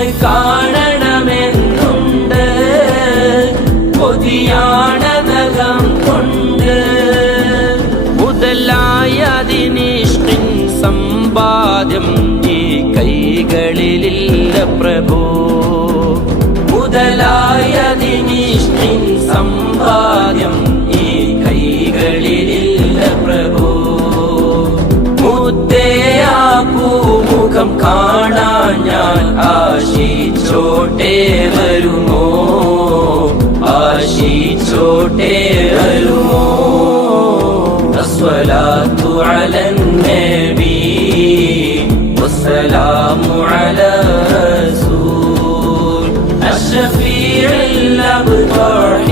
ഒന്ന് കാണണമെന്നുണ്ട്, കൊതിയാണതകം കൊണ്ട്. മുതലായതിനിഷ്ടിൻ സമ്പാദ്യം ഈ കൈകളിലില്ല പ്രഭോ. മുതലായതിനിഷ്ടിൻ സമ്പാദ്യം ഈ കൈകളിലില്ല പ്രഭോ. മുത്തയാ പൂമുഖം കാണാൻ ഞാൻ ആശിച്ചോട്ടേ വരുമോ, ആശിച്ചോട്ടേ വരുമോ. അസ്സലാത്തു അലൻ നബി വസ്സലാമു അലാ റസൂൽ അഷ്ഫീഉൽ അബ്റാർ